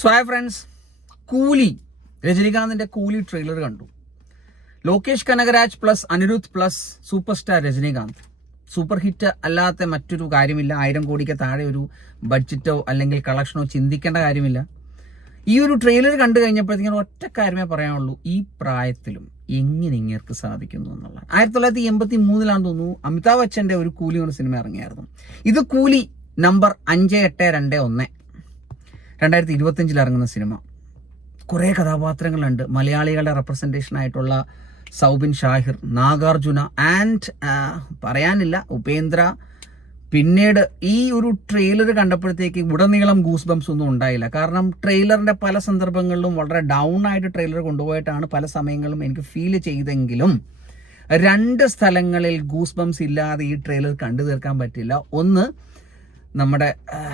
So hi friends കൂലി രജനീകാന്തിന്റെ Coolie trailer കണ്ടു. Lokesh Kanagaraj plus Anirudh plus super star Rajinikanth. Super hit അല്ലാത്ത മറ്റൊരു കാര്യമില്ല. ആയിരം കോടിക്ക് താഴെ ഒരു ബഡ്ജറ്റോ അല്ലെങ്കിൽ കളക്ഷനോ ചിന്തിക്കേണ്ട കാര്യമില്ല. ഈ ഒരു ട്രെയിലർ കണ്ടു കഴിഞ്ഞപ്പോഴത്തേക്കും ഒറ്റ കാര്യമേ പറയാനുള്ളൂ. ഈ പ്രായത്തിലും എങ്ങനെ ഇങ്ങേർക്ക് സാധിക്കുന്നു എന്നുള്ള ആയിരത്തി തൊള്ളായിരത്തി എൺപത്തി മൂന്നിലാണെന്ന് തോന്നുന്നു അമിതാഭ് ബച്ചന്റെ ഒരു കൂലി എന്ന സിനിമ ഇറങ്ങിയായിരുന്നു. ഇത് കൂലി നമ്പർ അഞ്ച് എട്ട് രണ്ട് ഒന്ന്. രണ്ടായിരത്തി ഇരുപത്തിയഞ്ചിൽ ഇറങ്ങുന്ന സിനിമ. കുറേ കഥാപാത്രങ്ങളുണ്ട്. മലയാളികളുടെ റെപ്രസെന്റേഷൻ ആയിട്ടുള്ള സൗബിൻ ഷാഹിർ നാഗാർജുന ആൻഡ് പറയാനില്ല ഉപേന്ദ്ര. പിന്നീട് ഈ ഒരു ട്രെയിലർ കണ്ടപ്പോഴത്തേക്ക് ഉടനീളം ഗൂസ് ബംസ് ഒന്നും ഉണ്ടായില്ല. കാരണം ട്രെയിലറിന്റെ പല സന്ദർഭങ്ങളിലും വളരെ ഡൗൺ ആയിട്ട് ട്രെയിലർ കൊണ്ടുപോയിട്ടാണ് പല സമയങ്ങളിലും എനിക്ക് ഫീൽ ചെയ്തെങ്കിലും രണ്ട് സ്ഥലങ്ങളിൽ ഗൂസ് ബംസ് ഇല്ലാതെ ഈ ട്രെയിലർ കണ്ടു തീർക്കാൻ പറ്റില്ല. ഒന്ന് നമ്മുടെ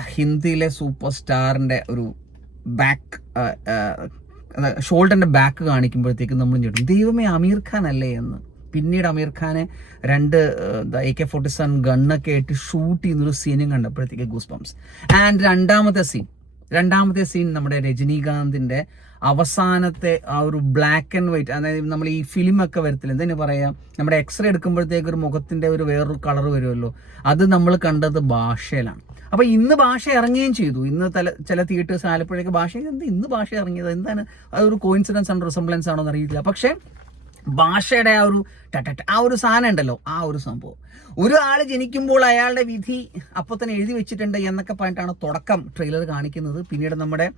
ഹിന്ദിയിലെ സൂപ്പർ സ്റ്റാറിന്റെ ഒരു ബാക്ക് ഷോൾഡറിന്റെ ബാക്ക് കാണിക്കുമ്പോഴത്തേക്കും നമ്മൾ ഞെട്ടും ദൈവമേ അമീർ ഖാൻ അല്ലേ എന്ന്. പിന്നീട് അമീർ ഖാനെ രണ്ട് എ കെ ഫോർട്ടി സെവൻ ഗണ്ണൊക്കെ ആയിട്ട് ഷൂട്ട് ചെയ്യുന്നൊരു സീനും കണ്ടപ്പോഴത്തേക്ക് ഗൂസ് ബംസ് ആൻഡ് രണ്ടാമത്തെ സീൻ രണ്ടാമത്തെ സീൻ നമ്മുടെ രജനീകാന്തിന്റെ അവസാനത്തെ ആ ഒരു ബ്ലാക്ക് ആൻഡ് വൈറ്റ് അതായത് നമ്മൾ ഈ ഫിലിം ഒക്കെ വരത്തില്ല എന്തിനു പറയാം നമ്മുടെ എക്സ്റേ എടുക്കുമ്പോഴത്തേക്ക് ഒരു മുഖത്തിന്റെ ഒരു വേറൊരു കളർ വരുമല്ലോ. അത് നമ്മൾ കണ്ടത് ഭാഷയിലാണ്. അപ്പൊ ഇന്ന് ഭാഷ ഇറങ്ങുകയും ചെയ്തു. ഇന്ന് തല ചില തിയേറ്റേഴ്സ് ആലപ്പുഴയൊക്കെ ഭാഷ എന്ത് ഇന്ന് ഭാഷ ഇറങ്ങിയത്? എന്താണ്? അതൊരു കോയിൻസിഡൻസ് ആണോ റിസംബ്ലൻസ് ആണോ എന്ന് അറിയില്ല പക്ഷേ ഭാഷയുടെ ആ ഒരു ടട്ട ആ ഒരു സാധനം ഉണ്ടല്ലോ ആ ഒരു സംഭവം. ഒരു ആൾ ജനിക്കുമ്പോൾ അയാളുടെ വിധി അപ്പൊ തന്നെ എഴുതി വെച്ചിട്ടുണ്ട് എന്നൊക്കെ പറഞ്ഞിട്ടാണ് തുടക്കം ട്രെയിലർ കാണിക്കുന്നത്. പിന്നീട് നമ്മുടെ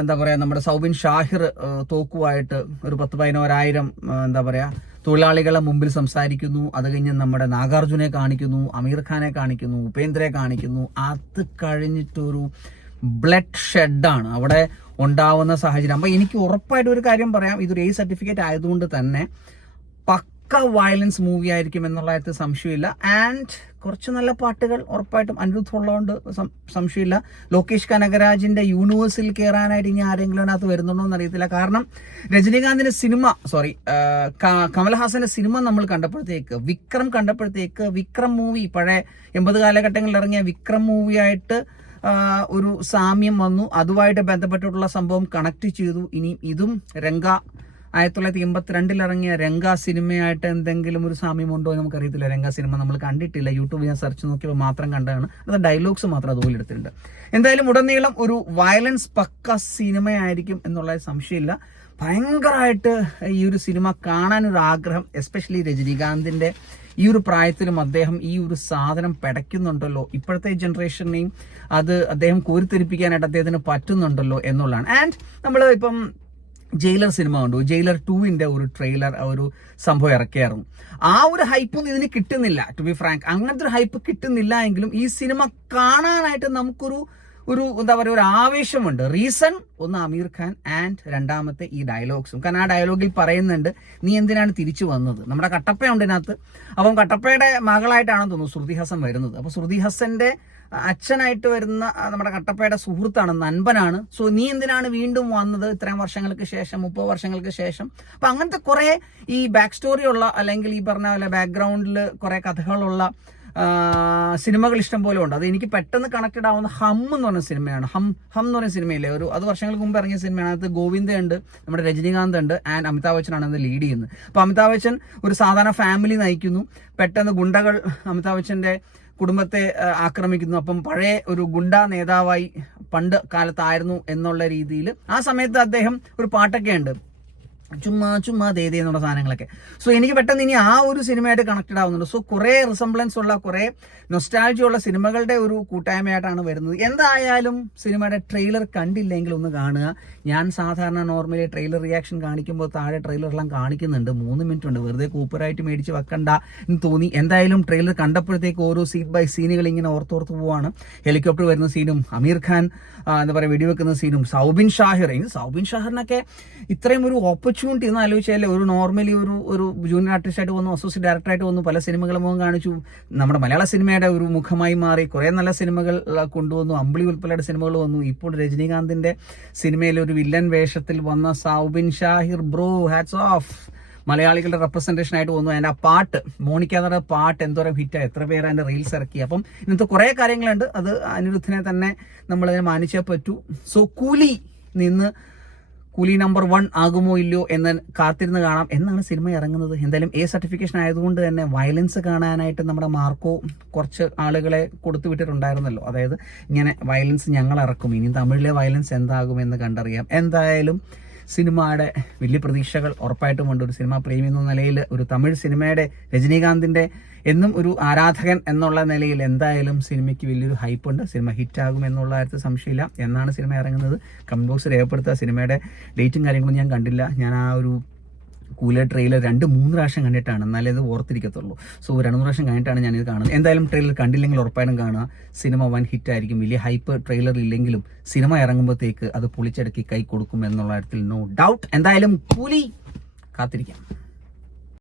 എന്താ പറയാ നമ്മുടെ സൗബിൻ ഷാഹിർ തോക്കുമായിട്ട് ഒരു പത്ത് പതിനോരായിരം എന്താ പറയാ തൊഴിലാളികളെ മുമ്പിൽ സംസാരിക്കുന്നു. അത് കഴിഞ്ഞ് നമ്മുടെ നാഗാർജുനെ കാണിക്കുന്നു അമീർ ഖാനെ കാണിക്കുന്നു ഉപേന്ദ്രയെ കാണിക്കുന്നു. അത് കഴിഞ്ഞിട്ടൊരു ബ്ലഡ് ഷെഡാണ് അവിടെ ഉണ്ടാവുന്ന സാഹചര്യം. അപ്പം എനിക്ക് ഉറപ്പായിട്ട് ഒരു കാര്യം പറയാം. ഇതൊരു എ സർട്ടിഫിക്കറ്റ് ആയതുകൊണ്ട് തന്നെ പക്ക വയലൻസ് മൂവി ആയിരിക്കും എന്നുള്ള കാര്യത്തിൽ സംശയമില്ല. ആൻഡ് കുറച്ച് നല്ല പാട്ടുകൾ ഉറപ്പായിട്ടും അനിരുദ്ധ ഉള്ളതുകൊണ്ട് സംശയമില്ല. ലോകേഷ് കനകരാജിന്റെ യൂണിവേഴ്സിൽ കയറാനായിട്ട് ഇനി ആരെങ്കിലും അതിനകത്ത് വരുന്നുണ്ടോ എന്ന് അറിയത്തില്ല കാരണം രജനീകാന്തിന്റെ സിനിമ സോറി കമൽഹാസന്റെ സിനിമ നമ്മൾ കണ്ടപ്പോഴത്തേക്ക് വിക്രം കണ്ടപ്പോഴത്തേക്ക് വിക്രം മൂവി പഴയ എൺപത് കാലഘട്ടങ്ങളിൽ ഇറങ്ങിയ വിക്രം മൂവിയായിട്ട് ഒരു സാമ്യം വന്നു. അതുമായിട്ട് ബന്ധപ്പെട്ടിട്ടുള്ള സംഭവം കണക്ട് ചെയ്തു. ഇനി ഇതും രംഗ. ആയിരത്തി തൊള്ളായിരത്തി എൺപത്തിരണ്ടിൽ ഇറങ്ങിയ രംഗ സിനിമയായിട്ട് എന്തെങ്കിലും ഒരു സാമ്യമുണ്ടോ എന്ന് നമുക്കറിയത്തില്ല. രംഗ സിനിമ നമ്മൾ കണ്ടിട്ടില്ല. യൂട്യൂബ് ഞാൻ സെർച്ച് നോക്കിയപ്പോൾ മാത്രം കണ്ടതാണ്. അത് ഡയലോഗ്സ് മാത്രം അതുപോലെ എടുത്തിട്ടുണ്ട്. എന്തായാലും ഉടനീളം ഒരു വയലൻസ് പക്ക സിനിമയായിരിക്കും എന്നുള്ള സംശയമില്ല. ഭയങ്കരമായിട്ട് ഈ ഒരു സിനിമ കാണാനൊരു ആഗ്രഹം എസ്പെഷ്യലി രജനീകാന്തിന്റെ ഈ ഒരു പ്രായത്തിലും അദ്ദേഹം ഈ ഒരു സാധനം പെടയ്ക്കുന്നുണ്ടല്ലോ. ഇപ്പോഴത്തെ ജനറേഷനെയും അത് അദ്ദേഹം കോരിത്തെരിപ്പിക്കാനായിട്ട് അദ്ദേഹത്തിന് പറ്റുന്നുണ്ടല്ലോ എന്നുള്ളതാണ്. ആൻഡ് നമ്മൾ ഇപ്പം ജയിലർ സിനിമ കണ്ടു. ജയിലർ ടുവിന്റെ ഒരു ട്രെയിലർ ഒരു സംഭവം ഇറക്കിയായിരുന്നു. ആ ഒരു ഹൈപ്പൊന്നും ഇതിന് കിട്ടുന്നില്ല. ടു ബി ഫ്രാങ്ക് അങ്ങനത്തെ ഒരു ഹൈപ്പ് കിട്ടുന്നില്ല എങ്കിലും ഈ സിനിമ കാണാനായിട്ട് നമുക്കൊരു ഒരു എന്താ പറയുക ഒരു ആവേശമുണ്ട്. റീസൺ ഒന്ന് അമീർ ഖാൻ ആൻഡ് രണ്ടാമത്തെ ഈ ഡയലോഗ്സും കാരണം ആ ഡയലോഗിൽ പറയുന്നുണ്ട് നീ എന്തിനാണ് തിരിച്ചു വന്നത്? നമ്മുടെ കട്ടപ്പയുണ്ട് ഇതിനകത്ത്. അപ്പം കട്ടപ്പയുടെ മകളായിട്ടാണെന്ന് തോന്നുന്നു ശ്രുതി ഹസൻ വരുന്നത്. അപ്പൊ ശ്രുതി ഹസന്റെ അച്ഛനായിട്ട് വരുന്ന നമ്മുടെ കട്ടപ്പയുടെ സുഹൃത്താണ് നൻപനാണ്. സോ നീ എന്തിനാണ് വീണ്ടും വന്നത്? ഇത്രയും വർഷങ്ങൾക്ക് ശേഷം മുപ്പത് വർഷങ്ങൾക്ക് ശേഷം. അപ്പൊ അങ്ങനത്തെ കുറെ ഈ ബാക്ക് സ്റ്റോറി ഉള്ള അല്ലെങ്കിൽ ഈ പറഞ്ഞ പോലെ ബാക്ക്ഗ്രൗണ്ടിൽ കുറെ കഥകളുള്ള സിനിമകൾ ഇഷ്ടം പോലെ ഉണ്ട്. അത് എനിക്ക് പെട്ടെന്ന് കണക്റ്റഡ് ആവുന്ന ഹം എന്ന് പറഞ്ഞ സിനിമയാണ്. ഹം ഹം എന്ന് പറഞ്ഞ സിനിമയില്ലേ? ഒരു അത് വർഷങ്ങൾക്ക് മുമ്പ് ഇറങ്ങിയ സിനിമയാണ്. അത് ഗോവിന്ദ ഉണ്ട് നമ്മുടെ രജനീകാന്ത് ഉണ്ട് ആൻഡ് അമിതാഭ് ബച്ചനാണ് അത് ലീഡ് ചെയ്യുന്നത്. അപ്പോൾ അമിതാഭ് ബച്ചൻ ഒരു സാധാരണ ഫാമിലി നയിക്കുന്നു. പെട്ടെന്ന് ഗുണ്ടകൾ അമിതാഭ് ബച്ചന്റെ കുടുംബത്തെ ആക്രമിക്കുന്നു. അപ്പം പഴയ ഒരു ഗുണ്ട നേതാവായി പണ്ട് കാലത്തായിരുന്നു എന്നുള്ള രീതിയിൽ ആ സമയത്ത് അദ്ദേഹം ഒരു പാട്ടൊക്കെ ഉണ്ട് ചുമ്മാ ചുമ്മാ ദേദി എന്നുള്ള സാധനങ്ങളൊക്കെ. സോ എനിക്ക് പെട്ടെന്ന് ഇനി ആ ഒരു സിനിമയായിട്ട് കണക്റ്റഡ് ആവുന്നുണ്ട്. സോ കുറെ റിസംബ്ലൻസ് ഉള്ള കുറെ നൊസ്റ്റാൾജി ഉള്ള സിനിമകളുടെ ഒരു കൂട്ടായ്മയായിട്ടാണ് വരുന്നത്. എന്തായാലും സിനിമയുടെ ട്രെയിലർ കണ്ടില്ലെങ്കിൽ ഒന്ന് കാണുക. ഞാൻ സാധാരണ നോർമലി ട്രെയിലർ റിയാക്ഷൻ കാണിക്കുമ്പോൾ താഴെ ട്രെയിലറെല്ലാം കാണിക്കുന്നുണ്ട്. മൂന്ന് മിനിറ്റ് ഉണ്ട്. വെറുതെ കൂപ്പറായിട്ട് മേടിച്ച് വെക്കണ്ട എന്ന് തോന്നി. എന്തായാലും ട്രെയിലർ കണ്ടപ്പോഴത്തേക്ക് ഓരോ സീൻ ബൈ സീനുകൾ ഇങ്ങനെ ഓർത്തോർത്ത് പോവാണ്. ഹെലികോപ്റ്റർ വരുന്ന സീനും അമീർ ഖാൻ എന്താ പറയുക വെടിവെക്കുന്ന സീനും സൗബിൻ ഷാഹിർ. സൗബിൻ ഷാഹിറിനൊക്കെ ഇത്രയും ഒരു ഓപ്പർച്യൂണിറ്റി എന്ന് ആലോചിച്ചാലേ ഒരു നോർമലി ഒരു ഒരു ജൂനിയർ ആർട്ടിസ്റ്റ് ആയിട്ട് വന്നു അസോസിയേറ്റ് ഡയറക്ടറായിട്ട് വന്നു പല സിനിമകളും മുഖം കാണിച്ചു. നമ്മുടെ മലയാള സിനിമയുടെ ഒരു മുഖമായി മാറി കുറേ നല്ല സിനിമകൾ കൊണ്ടുവന്നു. അമ്പിളി ഉൽപ്പലയുടെ സിനിമകൾ വന്നു. ഇപ്പോൾ രജനീകാന്തിന്റെ സിനിമയിൽ ഒരു വില്ലൻ വേഷത്തിൽ വന്ന Soubin Shahir bro hats off മലയാളികളുടെ റെപ്രസെന്റേഷൻ ആയിട്ട് വന്നു. അതിന്റെ ആ പാട്ട് മോണിക്കാതെ പാട്ട് എന്തോരം ഹിറ്റ് എത്ര പേര് അതിന്റെ റീൽസ് ഇറക്കി. അപ്പം ഇന്നത്തെ കുറേ കാര്യങ്ങളുണ്ട്. അത് അനിരുദ്ധനെ തന്നെ നമ്മളതിനെ മാനിച്ചേ പറ്റൂ. സോ കൂലി നിന്ന് കൂലി നമ്പർ വൺ ആകുമോ ഇല്ലയോ എന്ന് കാത്തിരുന്ന് കാണാം. എന്നാണ് സിനിമ ഇറങ്ങുന്നത്. എന്തായാലും എ സർട്ടിഫിക്കേഷൻ ആയതുകൊണ്ട് തന്നെ വയലൻസ് കാണാനായിട്ട് നമ്മുടെ മാർക്കോ കുറച്ച് ആളുകളെ കൊടുത്തു വിട്ടിട്ടുണ്ടായിരുന്നല്ലോ. അതായത് ഇങ്ങനെ വയലൻസ് ഞങ്ങൾ ഇറക്കും. ഇനി തമിഴിലെ വയലൻസ് എന്താകും എന്ന് കണ്ടറിയാം. എന്തായാലും സിനിമയുടെ വലിയ പ്രതീക്ഷകൾ ഉറപ്പായിട്ടുമുണ്ട്. ഒരു സിനിമാ പ്രേമി എന്ന നിലയിൽ ഒരു തമിഴ് സിനിമയുടെ രജനീകാന്തിന്റെ എന്നും ഒരു ആരാധകൻ എന്നുള്ള നിലയിൽ എന്തായാലും സിനിമയ്ക്ക് വലിയൊരു ഹൈപ്പ് ഉണ്ട് സിനിമ ഹിറ്റാകും എന്നുള്ള കാര്യത്തിൽ സംശയമില്ല. എന്നാണ് സിനിമ ഇറങ്ങുന്നത്. കമന്റ് ബോക്സ് രേഖപ്പെടുത്തുക സിനിമയുടെ ഡേറ്റും കാര്യങ്ങളും ഞാൻ കണ്ടില്ല. ഞാൻ ആ ഒരു കൂല ട്രെയിലർ രണ്ട് മൂന്ന് പ്രാവശ്യം കണ്ടിട്ടാണ്. എന്നാലേ ഇത് ഓർത്തിരിക്കത്തുള്ളൂ. സോ രണ്ട് മൂന്ന് പ്രാവശ്യം കഴിഞ്ഞിട്ടാണ് ഞാനിത് കാണുന്നത്. എന്തായാലും ട്രെയിലർ കണ്ടില്ലെങ്കിൽ ഉറപ്പായിട്ടും കാണുക. സിനിമ വൻ ഹിറ്റ് ആയിരിക്കും. വലിയ ഹൈപ്പ് ട്രെയിലർ ഇല്ലെങ്കിലും സിനിമ ഇറങ്ങുമ്പോഴത്തേക്ക് അത് പൊളിച്ചടക്കി കൈ കൊടുക്കും എന്നുള്ള കാര്യത്തിൽ നോ ഡൗട്ട് എന്തായാലും കൂലി കാത്തിരിക്കാം.